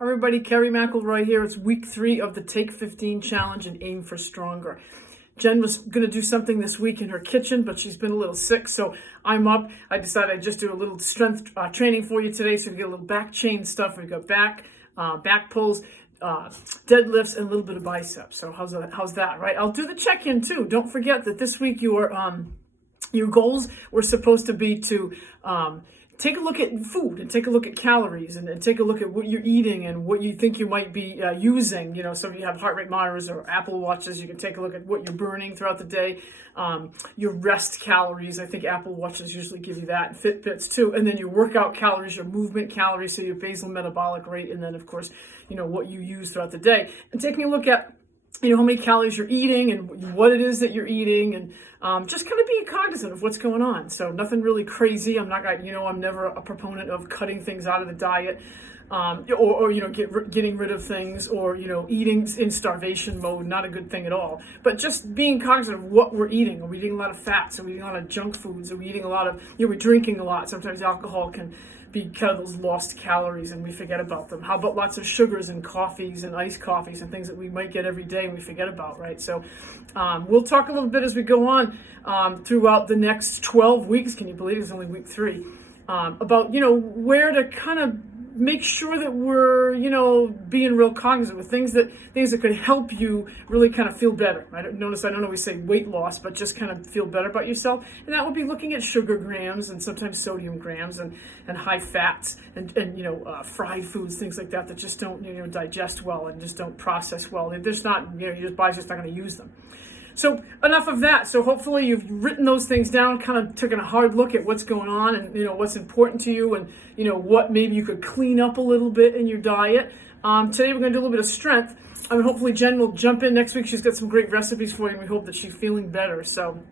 Everybody, Kerry McElroy here. It's week 3 of the Take 15 challenge and Aim for Stronger. Jen was going to do something this week in her kitchen, but she's been a little sick, so I'm up. I decided I'd just do a little strength training for you today, so we get a little back chain stuff. We've got back pulls, deadlifts, and a little bit of biceps. So how's that, right? I'll do the check-in too. Don't forget that this week your goals were supposed to be to take a look at food and take a look at calories and take a look at what you're eating and what you think you might be using. You know, some of you have heart rate monitors or Apple Watches. You can take a look at what you're burning throughout the day. Your rest calories, I think Apple Watches usually give you that, and Fitbits too. And then your workout calories, your movement calories, so your basal metabolic rate, and then of course, you know, what you use throughout the day. And taking a look at how many calories you're eating and what it is that you're eating, and just kind of being cognizant of what's going on. So nothing really crazy. I'm never a proponent of cutting things out of the diet, or getting rid of things, or eating in starvation mode. Not a good thing at all. But just being cognizant of what we're eating. Are we eating a lot of fats? Are we eating a lot of junk foods? Are we eating a lot of we're drinking a lot? Sometimes alcohol can be kind of those lost calories and we forget about them. How about lots of sugars and coffees and iced coffees and things that we might get every day and we forget about, right? So we'll talk a little bit as we go on throughout the next 12 weeks. Can you believe it's only week 3? About, where to kind of make sure that we're, being real cognizant with things that could help you really kind of feel better. I don't always say weight loss, but just kind of feel better about yourself. And that would be looking at sugar grams and sometimes sodium grams and high fats and fried foods, things like that just don't, digest well and just don't process well. They're just not, your body's just not going to use them. So enough of that. So hopefully you've written those things down, kind of taken a hard look at what's going on and what's important to you, and what maybe you could clean up a little bit in your diet. Today we're going to do a little bit of strength. Hopefully Jen will jump in next week. She's got some great recipes for you, and we hope that she's feeling better. So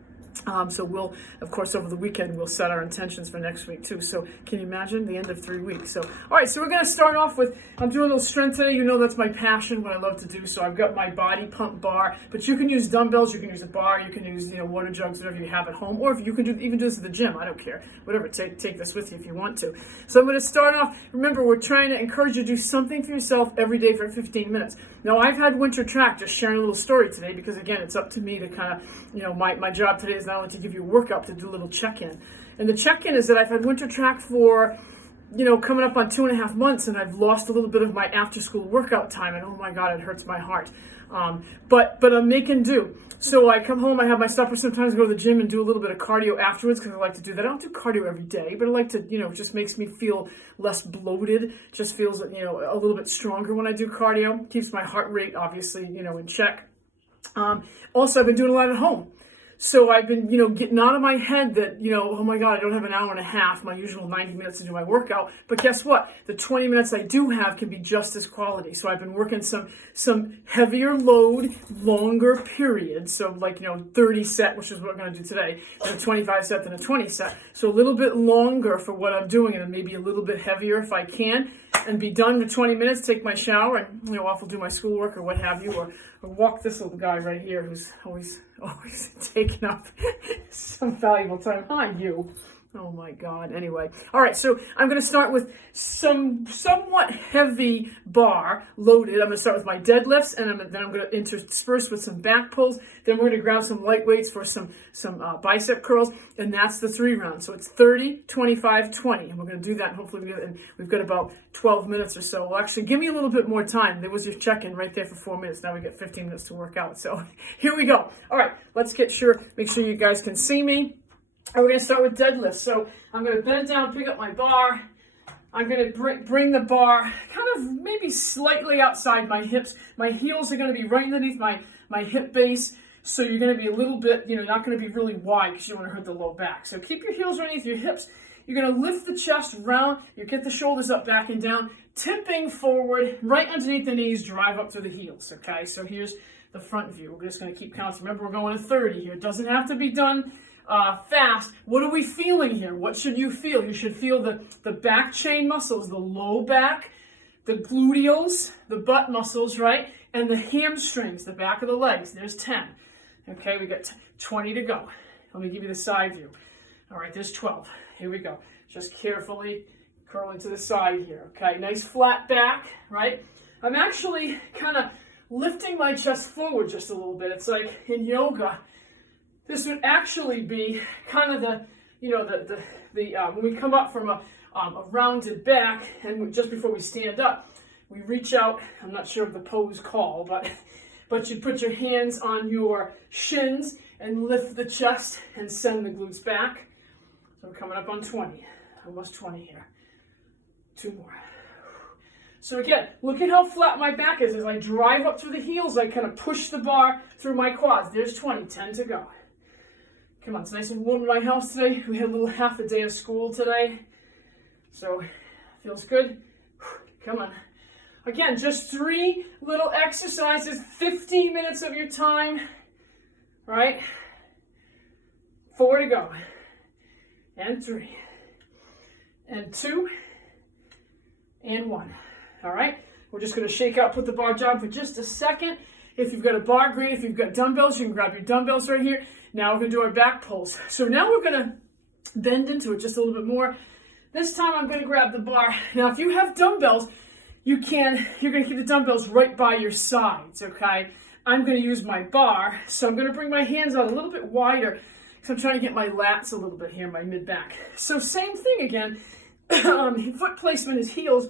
we'll, of course, over the weekend, we'll set our intentions for next week too. So can you imagine the end of 3 weeks? So, all right, so we're going to start off with, I'm doing a little strength today. That's my passion, what I love to do. So I've got my body pump bar, but you can use dumbbells, you can use a bar, you can use, water jugs, whatever you have at home, or if you can even do this at the gym, I don't care, whatever, take this with you if you want to. So I'm going to start off, remember, we're trying to encourage you to do something for yourself every day for 15 minutes. Now, I've had winter track, just sharing a little story today, because again, it's up to me to kind of, my job today is not only to give you a workout, to do a little check-in. And the check-in is that I've had winter track for, coming up on 2.5 months, and I've lost a little bit of my after-school workout time, and oh my God, it hurts my heart. But I'm making do. So I come home, I have my supper, sometimes go to the gym and do a little bit of cardio afterwards, because I like to do that. I don't do cardio every day, but I like to, it just makes me feel less bloated, just feels, a little bit stronger when I do cardio. Keeps my heart rate, obviously, in check. Also, I've been doing a lot at home. So I've been, getting out of my head that, oh my God, I don't have an hour and a half, my usual 90 minutes to do my workout. But guess what? The 20 minutes I do have can be just as quality. So I've been working some heavier load, longer periods. So 30 set, which is what we're going to do today, and a 25 set, then a 20 set. So a little bit longer for what I'm doing, and maybe a little bit heavier if I can, and be done with 20 minutes, take my shower, and, off will do my schoolwork or what have you, or walk this little guy right here who's always taking up some valuable time. Hi, you. Oh my God. Anyway. All right. So I'm going to start with some somewhat heavy bar loaded. I'm going to start with my deadlifts, and then I'm going to intersperse with some back pulls. Then we're going to grab some light weights for some bicep curls. And that's the 3 rounds. So it's 30, 25, 20. And we're going to do that. And hopefully we've got about 12 minutes or so. Well, actually, give me a little bit more time. There was your check-in right there for 4 minutes. Now we get 15 minutes to work out. So here we go. All right. Let's make sure you guys can see me. We're going to start with deadlifts. So I'm going to bend down, pick up my bar. I'm going to bring the bar kind of maybe slightly outside my hips. My heels are going to be right underneath my hip base. So you're going to be a little bit, not going to be really wide because you don't want to hurt the low back. So keep your heels underneath your hips. You're going to lift the chest round. You get the shoulders up, back and down, tipping forward, right underneath the knees, drive up through the heels. Okay, so here's the front view. We're just going to keep counting. Remember, we're going to 30 here. It doesn't have to be done fast. What are we feeling here? What should you feel? You should feel the back chain muscles, the low back, the gluteals, the butt muscles, right? And the hamstrings, the back of the legs. There's 10. Okay, we got 20 to go. Let me give you the side view. All right, there's 12. Here we go. Just carefully curling to the side here, okay? Nice flat back, right? I'm actually kind of lifting my chest forward just a little bit. It's like in yoga, this would actually be kind of the, you know, when we come up from a rounded back, and just before we stand up, we reach out. I'm not sure of the pose call, but you put your hands on your shins and lift the chest and send the glutes back. So we're coming up on 20, almost 20 here. 2 more. So again, look at how flat my back is. As I drive up through the heels, I kind of push the bar through my quads. There's 20, 10 to go. Come on, it's nice and warm in my house today. We had a little half a day of school today. So, feels good. Come on. Again, just 3 little exercises, 15 minutes of your time, right? 4 to go. And 3. And 2. And 1. All right? We're just going to shake out, put the bar down for just a second. If you've got a bar, great. If you've got dumbbells, you can grab your dumbbells right here. Now we're going to do our back pulls. So now we're going to bend into it just a little bit more. This time I'm going to grab the bar. Now if you have dumbbells, you're going to keep the dumbbells right by your sides, okay? I'm going to use my bar, so I'm going to bring my hands out a little bit wider because I'm trying to get my lats a little bit here, my mid-back. So same thing again. Foot placement is heels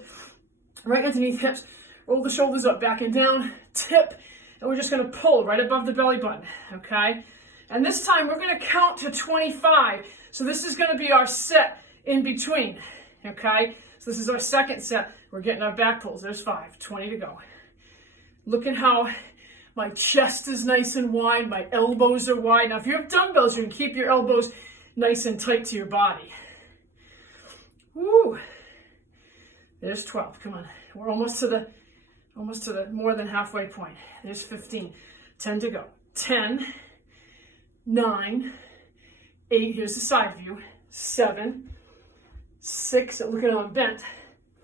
right underneath hips. Roll the shoulders up, back and down, tip, and we're just going to pull right above the belly button, okay? And this time we're going to count to 25. So this is going to be our set in between, okay? So this is our second set. We're getting our back pulls. There's 5, 20 to go. Look at how my chest is nice and wide. My elbows are wide. Now, if you have dumbbells, you can keep your elbows nice and tight to your body. Woo! There's 12. Come on. We're almost to the more than halfway point. There's 15. 10 to go. 10, 9, 8. Here's the side view. 7, 6. Look at how I'm bent.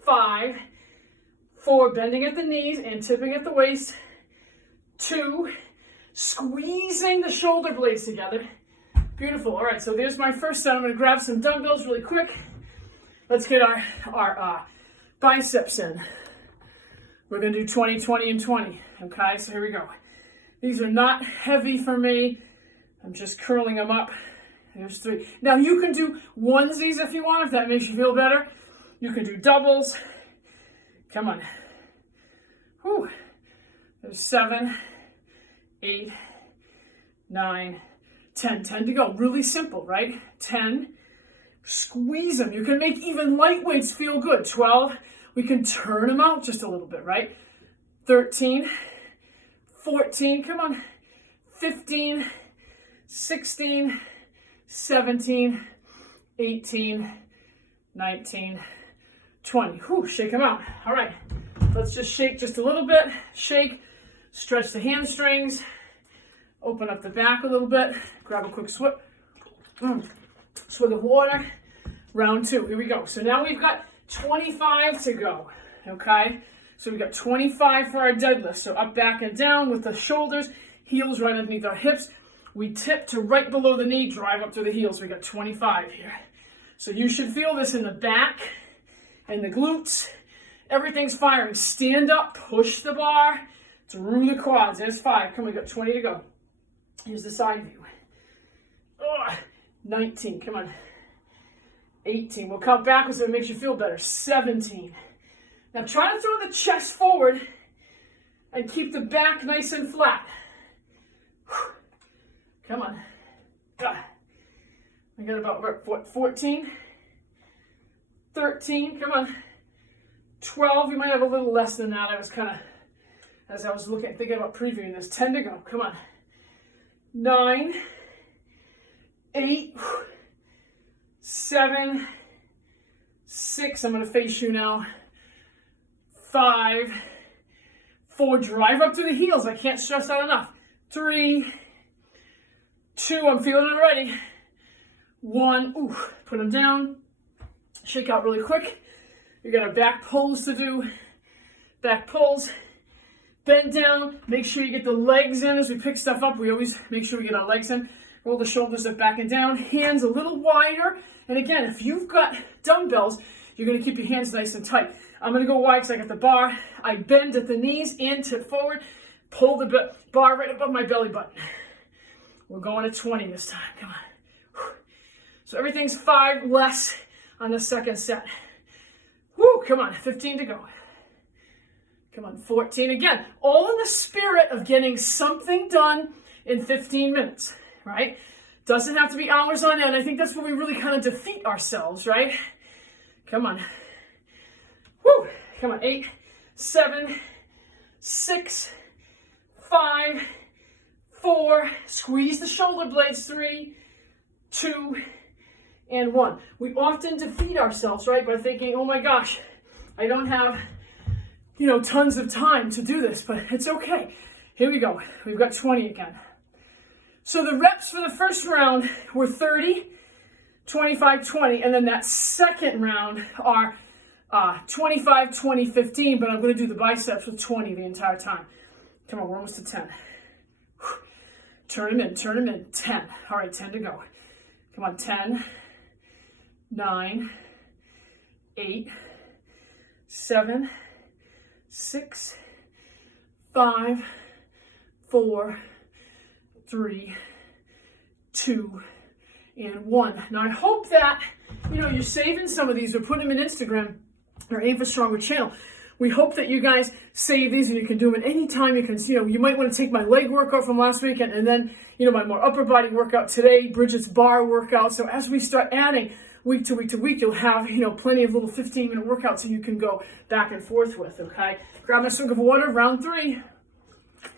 5, 4, bending at the knees and tipping at the waist. 2, squeezing the shoulder blades together. Beautiful. All right, so there's my first set. I'm going to grab some dumbbells really quick. Let's get our biceps in. We're going to do 20, 20, and 20. Okay, so here we go. These are not heavy for me. I'm just curling them up. There's 3. Now you can do onesies if you want, if that makes you feel better. You can do doubles. Come on. Whew. There's 7, 8, 9, 10. 10 to go. Really simple, right? 10. Squeeze them. You can make even lightweights feel good. 12. We can turn them out just a little bit, right? 13, 14. Come on. 15, 16, 17, 18, 19, 20. Whew, shake them out. All right, let's just shake just a little bit. Shake, stretch the hamstrings, open up the back a little bit, grab a quick swig of water. Round 2, here we go. So now we've got 25 to go, okay? So we've got 25 for our deadlift. So up, back, and down with the shoulders, heels right underneath our hips. We tip to right below the knee, drive up to the heels. We got 25 here. So you should feel this in the back and the glutes. Everything's firing. Stand up, push the bar through the quads. There's 5. Come on, we got 20 to go. Here's the side view. 19, come on. 18, we'll count backwards so it makes you feel better. 17. Now try to throw the chest forward and keep the back nice and flat. Come on. We got about, what, 14? 13, come on. 12, you might have a little less than that. I was kind of, as I was thinking about previewing this. 10 to go, come on. 9, 8, 7, 6, I'm going to face you now. 5, 4, drive up to the heels. I can't stress that enough. 3, 2, I'm feeling it already. 1, ooh, put them down. Shake out really quick. You got our back pulls to do. Back pulls. Bend down. Make sure you get the legs in as we pick stuff up. We always make sure we get our legs in. Roll the shoulders up, back and down. Hands a little wider. And again, if you've got dumbbells, You're going to keep your hands nice and tight. I'm going to go wide because I got the bar. I bend at the knees and tip forward. Pull the bar right above my belly button. We're going to 20 this time. Come on. So everything's 5 less on the second set. Woo, come on. 15 to go. Come on, 14 again. All in the spirit of getting something done in 15 minutes, right? Doesn't have to be hours on end. I think that's where we really kind of defeat ourselves, right? Come on. Woo! Come on, 8, 7, 6, 5, 4. Squeeze the shoulder blades. 3, 2, and 1. We often defeat ourselves, right, by thinking, oh my gosh, I don't have, tons of time to do this, but it's okay. Here we go. We've got 20 again. So the reps for the first round were 30, 25, 20, and then that second round are 25, 20, 15, but I'm going to do the biceps with 20 the entire time. Come on, we're almost to 10. Turn them in, 10. All right, 10 to go. Come on, 10, 9, 8, 7, 6, 5, 4, 3, 2, and 1. Now I hope that, you're saving some of these or putting them in Instagram or Aim for Stronger channel. We hope that you guys save these and you can do them at any time. You can, you might want to take my leg workout from last weekend and then, my more upper body workout today, Bridget's bar workout. So as we start adding week to week to week, you'll have, plenty of little 15-minute workouts that you can go back and forth with, okay? Grab a swig of water, round 3.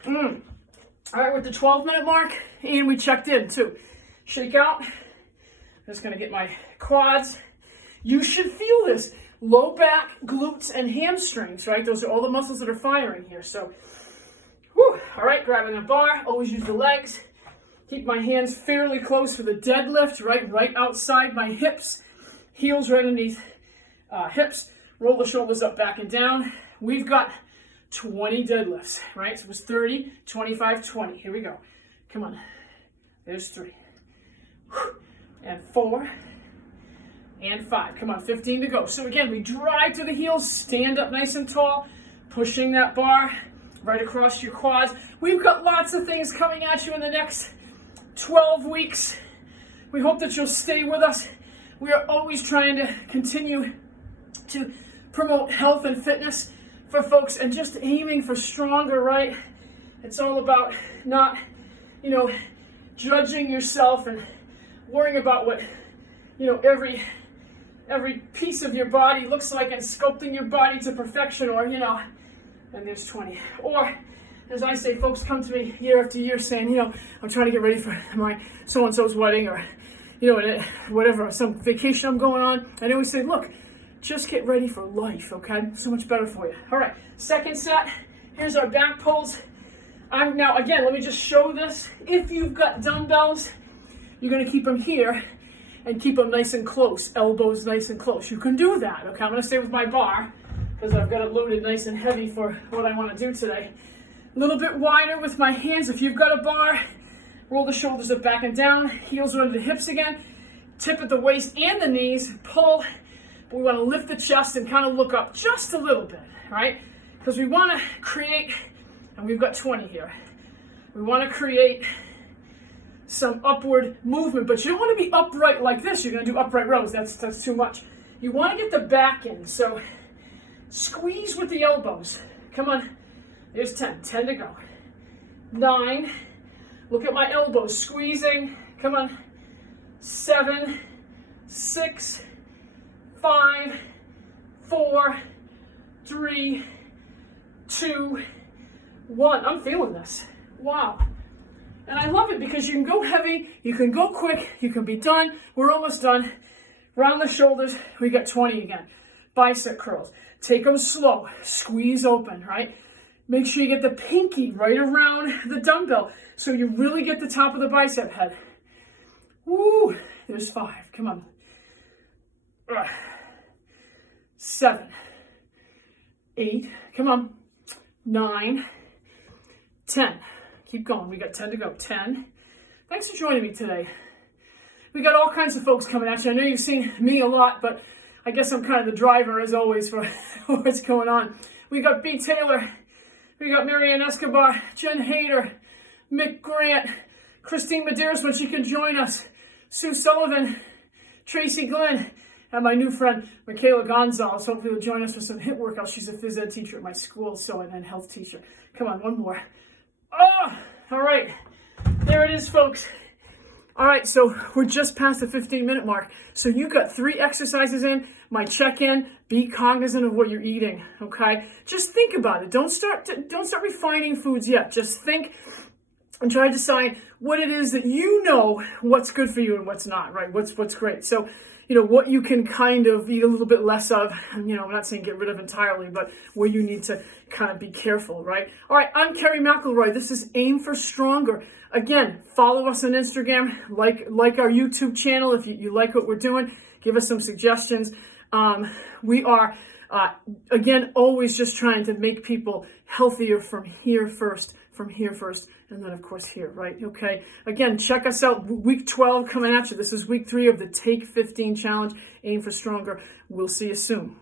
All right, we're at the 12-minute mark, and we checked in, too. Shake out. I'm just going to get my quads. You should feel this. Low back, glutes, and hamstrings, right? Those are all the muscles that are firing here. So, whew. All right, grabbing a bar. Always use the legs. Keep my hands fairly close for the deadlift, right outside my hips. Heels right underneath hips. Roll the shoulders up, back and down. We've got 20 deadlifts, right? So it was 30, 25, 20. Here we go. Come on. There's 3. And 4. And 5. Come on, 15 to go. So again, we drive to the heels, stand up nice and tall, pushing that bar right across your quads. We've got lots of things coming at you in the next 12 weeks. We hope that you'll stay with us. We are always trying to continue to promote health and fitness for folks and just aiming for stronger, right? It's all about not, judging yourself and worrying about what, every piece of your body looks like and sculpting your body to perfection or, and there's 20. Or, as I say, folks come to me year after year saying, I'm trying to get ready for my so-and-so's wedding or, whatever, some vacation I'm going on. And I always say, look, just get ready for life, okay? So much better for you. All right, second set. Here's our back pulls. Now, again, let me just show this. If you've got dumbbells, you're going to keep them here and keep them nice and close, elbows nice and close. You can do that, okay? I'm going to stay with my bar because I've got it loaded nice and heavy for what I want to do today. A little bit wider with my hands. If you've got a bar, roll the shoulders up, back and down. Heels under the hips again. Tip at the waist and the knees. Pull. We want to lift the chest and kind of look up just a little bit, right? Because we want to create, and we've got 20 here. We want to create some upward movement, but you don't want to be upright like this. You're going to do upright rows. That's too much. You want to get the back in. So squeeze with the elbows. Come on. There's 10. 10 to go. 9. Look at my elbows. Squeezing. Come on. 7, 6, 5, 4, 3, 2, 1. I'm feeling this. Wow. And I love it because you can go heavy, you can go quick, you can be done. We're almost done. Round the shoulders, we got 20 again. Bicep curls. Take them slow. Squeeze open, right? Make sure you get the pinky right around the dumbbell so you really get the top of the bicep head. Woo! There's 5. Come on. 7, 8, come on, 9, 10. Keep going. We got 10 to go. 10. Thanks for joining me today. We got all kinds of folks coming at you. I know you've seen me a lot, but I guess I'm kind of the driver as always for what's going on. We got B. Taylor, we got Marianne Escobar, Jen Hayter, Mick Grant, Christine Medeiros when she can join us, Sue Sullivan, Tracy Glenn, and my new friend, Michaela Gonzalez. Hopefully will join us for some HIIT workouts. She's a phys ed teacher at my school, and health teacher. Come on, one more. Oh, all right. There it is, folks. All right, so we're just past the 15-minute mark. So you got 3 exercises in, my check-in, be cognizant of what you're eating, okay? Just think about it. Don't start refining foods yet. Just think and try to decide what it is that you know what's good for you and what's not, right? What's great. So, what you can kind of eat a little bit less of, I'm not saying get rid of entirely, but where you need to kind of be careful, right? All right, I'm Kerry McElroy. This is Aim for Stronger. Again, follow us on Instagram, like our YouTube channel if you like what we're doing. Give us some suggestions. We are, again, always just trying to make people healthier from here first, and then, of course, here, right? Okay. Again, check us out. Week 12 coming at you. This is week 3 of the Take 15 Challenge. Aim for Stronger. We'll see you soon.